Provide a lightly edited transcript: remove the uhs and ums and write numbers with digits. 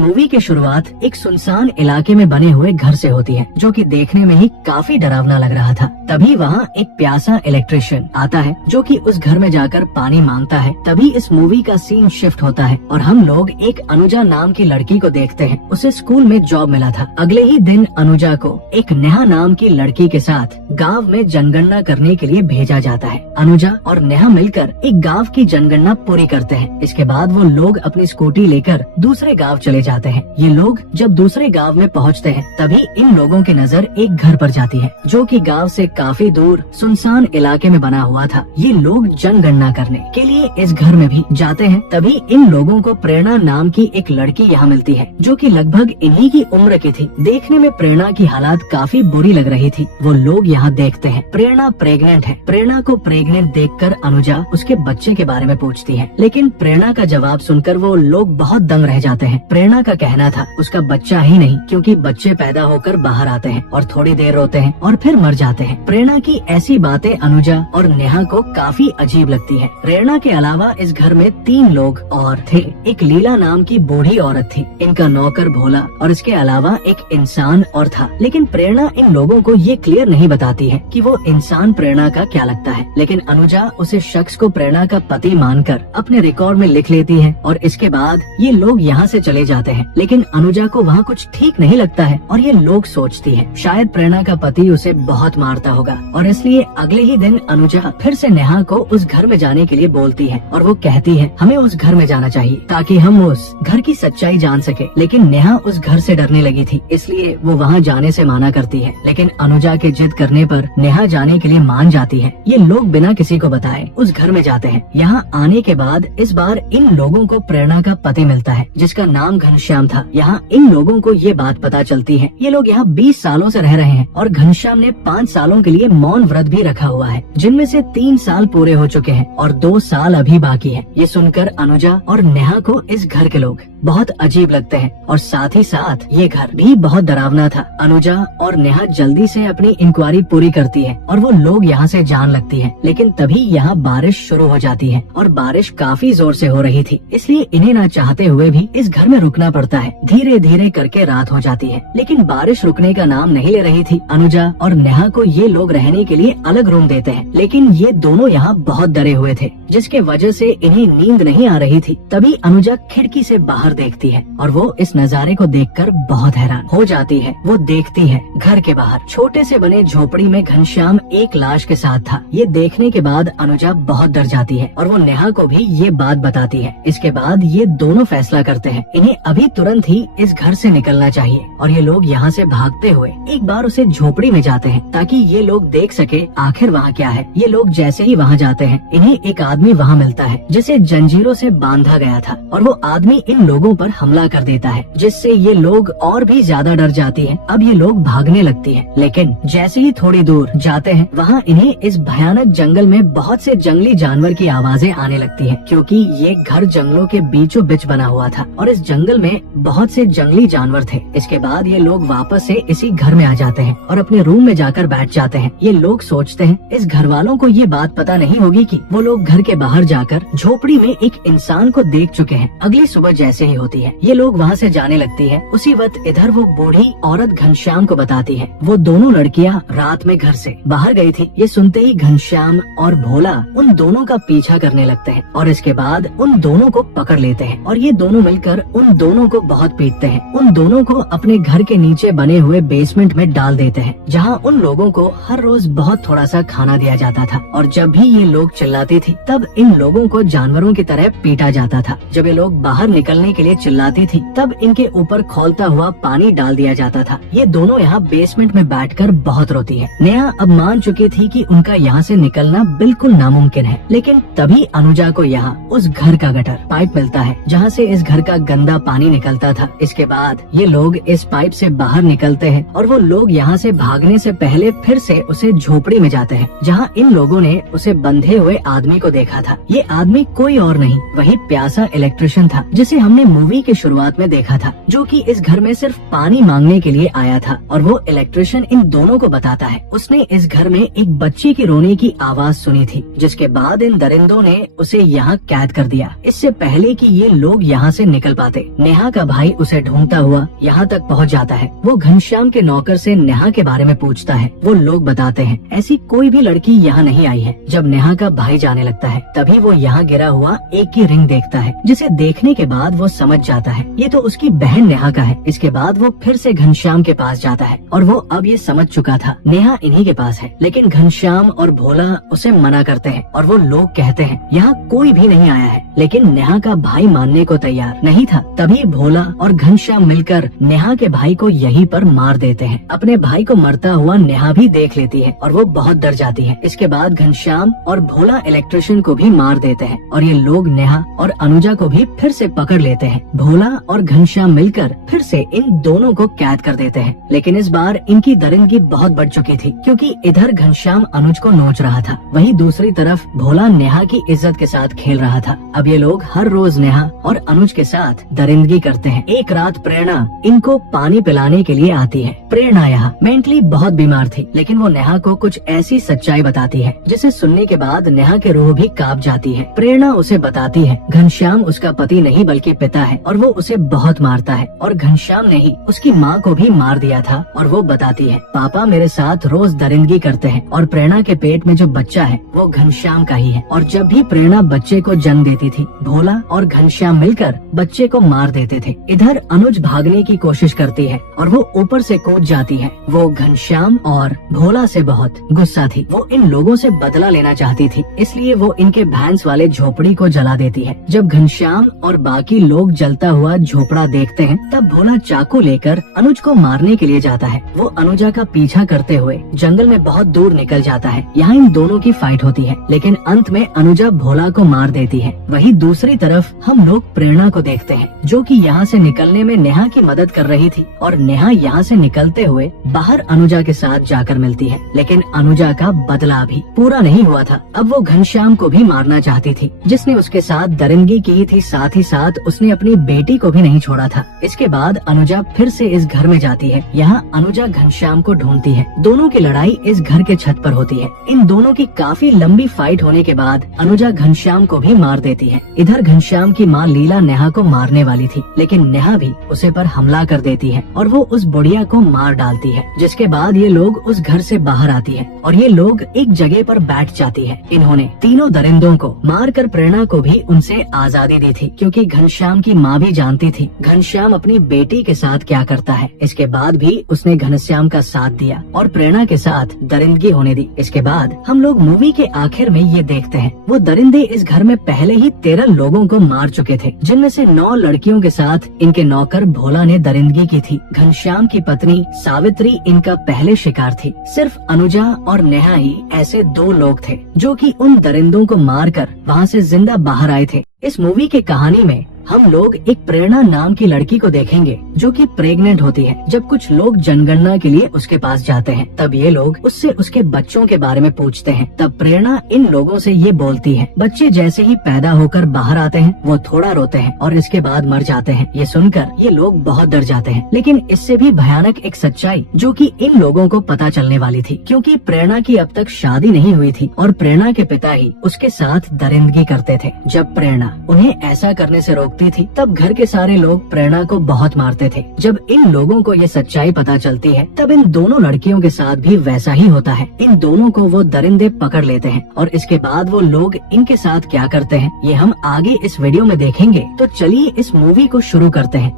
Movie की शुरुआत एक सुनसान इलाके में बने हुए घर से होती है, जो कि देखने में ही काफी डरावना लग रहा था। तभी वहाँ एक प्यासा इलेक्ट्रिशियन आता है, जो कि उस घर में जाकर पानी मांगता है। तभी इस मूवी का सीन शिफ्ट होता है और हम लोग एक अनुजा नाम की लड़की को देखते हैं। उसे स्कूल में जॉब मिला था। अगले ही दिन अनुजा को एक नेहा नाम की लड़की के साथ गांव में जनगणना करने के लिए भेजा जाता है। अनुजा और नेहा मिलकर एक गांव की जनगणना पूरी करते हैं। इसके बाद वो लोग अपनी स्कूटी लेकर दूसरे गांव चले जाते हैं। ये लोग जब दूसरे गांव में पहुंचते हैं, तभी इन लोगों की नजर एक घर पर जाती है, जो कि गांव से काफी दूर सुनसान इलाके में बना हुआ था। ये लोग जनगणना करने के लिए इस घर में भी जाते हैं। तभी इन लोगों को प्रेरणा नाम की एक लड़की यहाँ मिलती है, जो कि लगभग इन्हीं की उम्र की थी। देखने में प्रेरणा की हालात काफी बुरी लग रही थी। वो लोग यहाँ देखते हैं प्रेरणा प्रेग्नेंट है। प्रेरणा को प्रेग्नेंट देखकर अनुजा उसके बच्चे के बारे में पूछती है, लेकिन प्रेरणा का जवाब सुनकर वो लोग बहुत दंग रह जाते हैं। प्रेरणा का कहना था उसका बच्चा ही नहीं, क्योंकि बच्चे पैदा होकर बाहर आते हैं और थोड़ी देर रोते हैं और फिर मर जाते हैं। प्रेरणा की ऐसी बातें अनुजा और नेहा को काफी अजीब लगती है। प्रेरणा के अलावा इस घर में 3 लोग और थे। एक लीला नाम की बूढ़ी औरत थी, इनका नौकर भोला, और इसके अलावा एक इंसान और था। लेकिन प्रेरणा इन लोगों को ये क्लियर नहीं बताती है कि वो इंसान प्रेरणा का क्या लगता है। लेकिन अनुजा उसे शख्स को प्रेरणा का पति मानकर अपने रिकॉर्ड में लिख लेती है और इसके बाद ये लोग यहाँ से चले जाते हैं। लेकिन अनुजा को वहाँ कुछ ठीक नहीं लगता है और ये लोग सोचती है शायद प्रेरणा का पति उसे बहुत मारता होगा, और इसलिए अगले ही दिन अनुजा फिर से नेहा को उस घर में जाने के लिए बोलती है और वो कहती है हमें उस घर में जाना चाहिए ताकि हम उस घर की सच्चाई जान सके। लेकिन नेहा उस घर से डरने लगी थी, इसलिए वो वहाँ जाने से माना करती है। लेकिन अनुजा के जिद करने पर नेहा जाने के लिए मान जाती है। ये लोग बिना किसी को बताए उस घर में जाते हैं। यहाँ आने के बाद इस बार इन लोगों को प्रेरणा का पति मिलता है, जिसका नाम घनश्याम था। यहाँ इन लोगों को ये बात पता चलती है। ये लोग यहाँ 20 सालों से रह रहे हैं और घनश्याम ने 5 सालों के लिए मौन व्रत भी रखा हुआ है, जिनमें से 3 साल पूरे हो चुके हैं और 2 साल अभी बाकी है। ये सुनकर अनुजा और नेहा को इस घर के लोग बहुत अजीब लगते हैं और साथ ही साथ ये घर भी बहुत डरावना था। अनुजा और नेहा जल्दी से अपनी इंक्वायरी पूरी करती है और वो लोग यहाँ से जान लगती है। लेकिन तभी यहाँ बारिश शुरू हो जाती है और बारिश काफी जोर से हो रही थी, इसलिए इन्हें ना चाहते हुए भी इस घर में रुकना पड़ता है। धीरे धीरे करके रात हो जाती है, लेकिन बारिश रुकने का नाम नहीं ले रही थी। अनुजा और नेहा को ये लोग रहने के लिए अलग रूम देते हैं, लेकिन ये दोनों यहाँ बहुत डरे हुए थे, जिसके वजह से इन्हें नींद नहीं आ रही थी। तभी अनुजा खिड़की से बाहर देखती है और वो इस नजारे को देखकर बहुत हैरान हो जाती है। वो देखती है घर के बाहर छोटे से बने झोपड़ी में घनश्याम एक लाश के साथ था। ये देखने के बाद अनुजा बहुत डर जाती है और वो नेहा को भी ये बात बताती है। इसके बाद ये दोनों फैसला करते हैं इन्हें अभी तुरंत ही इस घर से निकलना चाहिए और ये लोग यहाँ से भागते हुए एक बार उसे झोपड़ी में जाते हैं ताकि ये लोग देख सके आखिर वहाँ क्या है। ये लोग जैसे ही वहाँ जाते हैं, इन्हें एक आदमी वहाँ मिलता है जिसे जंजीरों से बांधा गया था और वो आदमी इन लोगों पर हमला कर देता है, जिससे ये लोग और भी ज्यादा डर जाती हैं। अब ये लोग भागने लगती हैं, लेकिन जैसे ही थोड़ी दूर जाते हैं, वहाँ इन्हें इस भयानक जंगल में बहुत से जंगली जानवर की आवाजें आने लगती हैं, क्योंकि ये घर जंगलों के बीचों बीच बना हुआ था और इस जंगल में बहुत से जंगली जानवर थे। इसके बाद ये लोग वापस से इसी घर में आ जाते हैं और अपने रूम में जाकर बैठ जाते हैं। ये लोग सोचते हैं इस घर वालों को ये बात पता नहीं होगी कि वो लोग घर के बाहर जाकर झोपड़ी में एक इंसान को देख चुके हैं। अगली सुबह जैसे ही होती है, ये लोग वहाँ से जाने लगती है। उसी वक्त इधर वो बूढ़ी औरत घनश्याम को बताती है वो दोनों लड़कियाँ रात में घर से बाहर गई थी। ये सुनते ही घनश्याम और भोला उन दोनों का पीछा करने लगते हैं और इसके बाद उन दोनों को पकड़ लेते हैं और ये दोनों मिलकर उन दोनों को बहुत पीटते हैं। उन दोनों को अपने घर के नीचे बने हुए बेसमेंट में डाल देते हैं, जहाँ उन लोगों को हर रोज बहुत थोड़ा सा खाना दिया जाता था और जब भी ये लोग चिल्लाती थी, तब इन लोगों को जानवरों की तरह पीटा जाता था। जब ये लोग बाहर निकलने के लिए चिल्लाती थी, तब इनके ऊपर खौलता हुआ पानी डाल दिया जाता था। ये दोनों यहाँ बेसमेंट में बैठकर बहुत रोती है। नेहा अब मान चुकी थी कि उनका यहाँ से निकलना बिल्कुल नामुमकिन है, लेकिन तभी अनुजा को यहाँ उस घर का गटर पाइप मिलता है, जहाँ से इस घर का गंदा पानी निकलता था। इसके बाद ये लोग इस पाइप से बाहर निकलते हैं और वो लोग यहाँ से भागने से पहले फिर से उसे झोपड़ी में जाते हैं, जहाँ इन लोगों ने उसे बंधे हुए आदमी को देखा था। ये आदमी कोई और नहीं, वही प्यासा इलेक्ट्रिशियन था जिसे हमने मूवी के शुरुआत में देखा था, जो कि इस घर में सिर्फ पानी मांगने के लिए आया था। और वो इलेक्ट्रिशियन इन दोनों को बताता है उसने इस घर में एक बच्ची की रोने की आवाज सुनी थी, जिसके बाद इन दरिंदों ने उसे यहाँ कैद कर दिया, इससे पहले कि ये लोग यहाँ से निकल पाते। नेहा का भाई उसे ढूंढता हुआ यहाँ तक पहुँच जाता है। वो घनश्याम के नौकर से नेहा के बारे में पूछता है। वो लोग बताते हैं ऐसी कोई भी लड़की यहाँ नहीं आई है। जब नेहा का भाई जाने लगता है, तभी वो यहाँ गिरा हुआ एक की रिंग देखता है, जिसे देखने के बाद वो समझ जाता है ये तो उसकी बहन नेहा का है। इसके बाद वो फिर से घनश्याम के पास जाता है और वो अब ये समझ चुका था नेहा इन्हीं के पास है। लेकिन घनश्याम और भोला उसे मना करते हैं और वो लोग कहते हैं यहाँ कोई भी नहीं आया है। लेकिन नेहा का भाई मानने को तैयार नहीं था। तभी भोला और घनश्याम मिलकर नेहा के भाई को यहीं पर मार देते हैं। अपने भाई को मरता हुआ नेहा भी देख लेती है और वो बहुत डर जाती है। इसके बाद घनश्याम और भोला इलेक्ट्रिशियन को भी मार देते हैं और ये लोग नेहा और अनुजा को भी फिर से पकड़ लेते हैं। भोला और घनश्याम मिलकर फिर से इन दोनों को कैद कर देते हैं। लेकिन इस बार इनकी दरिंदगी बहुत बढ़ चुकी थी, क्योंकि इधर घनश्याम अनुज को नोच रहा था, वहीं दूसरी तरफ भोला नेहा की इज्जत के साथ खेल रहा था। अब ये लोग हर रोज नेहा और अनुज के साथ दरिंदगी करते हैं। एक रात प्रेरणा इनको पानी पिलाने के लिए आती है। प्रेरणा यहाँ मेंटली बहुत बीमार थी, लेकिन वो नेहा को कुछ ऐसी सच्चाई बताती है जिसे सुनने के बाद नेहा की रूह भी कांप जाती है। प्रेरणा उसे बताती है घनश्याम उसका पति नहीं बल्कि पिता है और वो उसे बहुत मारता है और घनश्याम ने ही उसकी माँ को भी मार दिया था। और वो बताती है पापा मेरे साथ रोज दरिंदगी करते हैं और प्रेरणा के पेट में जो बच्चा है वो घनश्याम का ही है। और जब भी प्रेरणा बच्चे को जन्म देती थी, भोला और घनश्याम मिलकर बच्चे को मार देते थे। इधर अनुज भागने की कोशिश करती है और वो ऊपर से कूद जाती है। वो घनश्याम और भोला से बहुत गुस्सा थी। वो इन लोगों से बदला लेना चाहती थी, इसलिए वो इनके भैंस वाले झोपड़ी को जला देती है। जब घनश्याम और बाकी लोग जलता हुआ झोपड़ा देखते हैं, तब भोला चाकू लेकर अनुज को मारने के लिए जाता है। वो अनुजा का पीछा करते हुए जंगल में बहुत दूर निकल जाता है। यहाँ इन दोनों की फाइट होती है, लेकिन अंत में अनुजा भोला को मार देती है। वहीं दूसरी तरफ हम लोग प्रेरणा को देखते हैं, जो कि यहाँ से निकलने में नेहा की मदद कर रही थी और नेहा यहाँ से निकलते हुए बाहर अनुजा के साथ जाकर मिलती है। लेकिन अनुजा का बदला भी पूरा नहीं हुआ था। अब वो घनश्याम को भी मारना चाहती थी, जिसने उसके साथ दरिंदगी की थी। साथ ही साथ उसने अपनी बेटी को भी नहीं छोड़ा था। इसके बाद अनुजा फिर से इस घर में जाती है। यहाँ अनुजा घनश्याम को ढूंढती है। दोनों की लड़ाई इस घर के छत पर होती है। इन दोनों की काफी लंबी फाइट होने के बाद अनुजा घनश्याम को भी मार देती है। इधर घनश्याम की माँ लीला नेहा को मारने वाली थी, लेकिन नेहा भी उसे पर हमला कर देती है और वो उस बुढ़िया को मार डालती है। जिसके बाद ये लोग उस घर से बाहर आती है और ये लोग एक जगह पर बैठ जाती है। इन्होंने तीनों दरिंदों को मारकर प्रेरणा को भी उनसे आजादी दी थी, क्योंकि घनश्याम की माँ भी जानती थी घनश्याम अपनी बेटी के साथ क्या करता है। इसके बाद भी उसने घनश्याम का साथ दिया और प्रेरणा के साथ दरिंदगी होने दी। इसके बाद हम लोग मूवी के आखिर में ये देखते हैं वो दरिंदे इस घर में पहले ही 13 लोगों को मार चुके थे, जिनमें से 9 लड़कियों के साथ इनके नौकर भोला ने दरिंदगी की थी। घनश्याम की पत्नी सावित्री इनका पहले शिकार थी। सिर्फ अनुजा और नेहा ही ऐसे 2 लोग थे जो कि उन दरिंदों को मारकर वहाँ से जिंदा बाहर आए थे। इस मूवी की कहानी में हम लोग एक प्रेरणा नाम की लड़की को देखेंगे, जो कि प्रेग्नेंट होती है। जब कुछ लोग जनगणना के लिए उसके पास जाते हैं, तब ये लोग उससे उसके बच्चों के बारे में पूछते हैं। तब प्रेरणा इन लोगों से ये बोलती है बच्चे जैसे ही पैदा होकर बाहर आते हैं वो थोड़ा रोते हैं और इसके बाद मर जाते हैं। ये सुनकर ये लोग बहुत डर जाते हैं। लेकिन इससे भी भयानक एक सच्चाई जो कि इन लोगों को पता चलने वाली थी, क्योंकि प्रेरणा की अब तक शादी नहीं हुई थी और प्रेरणा के पिता ही उसके साथ दरिंदगी करते थे। जब प्रेरणा उन्हें ऐसा करने से रोकती थी, तब घर के सारे लोग प्रेरणा को बहुत मारते थे। जब इन लोगों को ये सच्चाई पता चलती है, तब इन दोनों लड़कियों के साथ भी वैसा ही होता है। इन दोनों को वो दरिंदे पकड़ लेते हैं और इसके बाद वो लोग इनके साथ क्या करते हैं ये हम आगे इस वीडियो में देखेंगे। तो चलिए इस मूवी को शुरू करते हैं।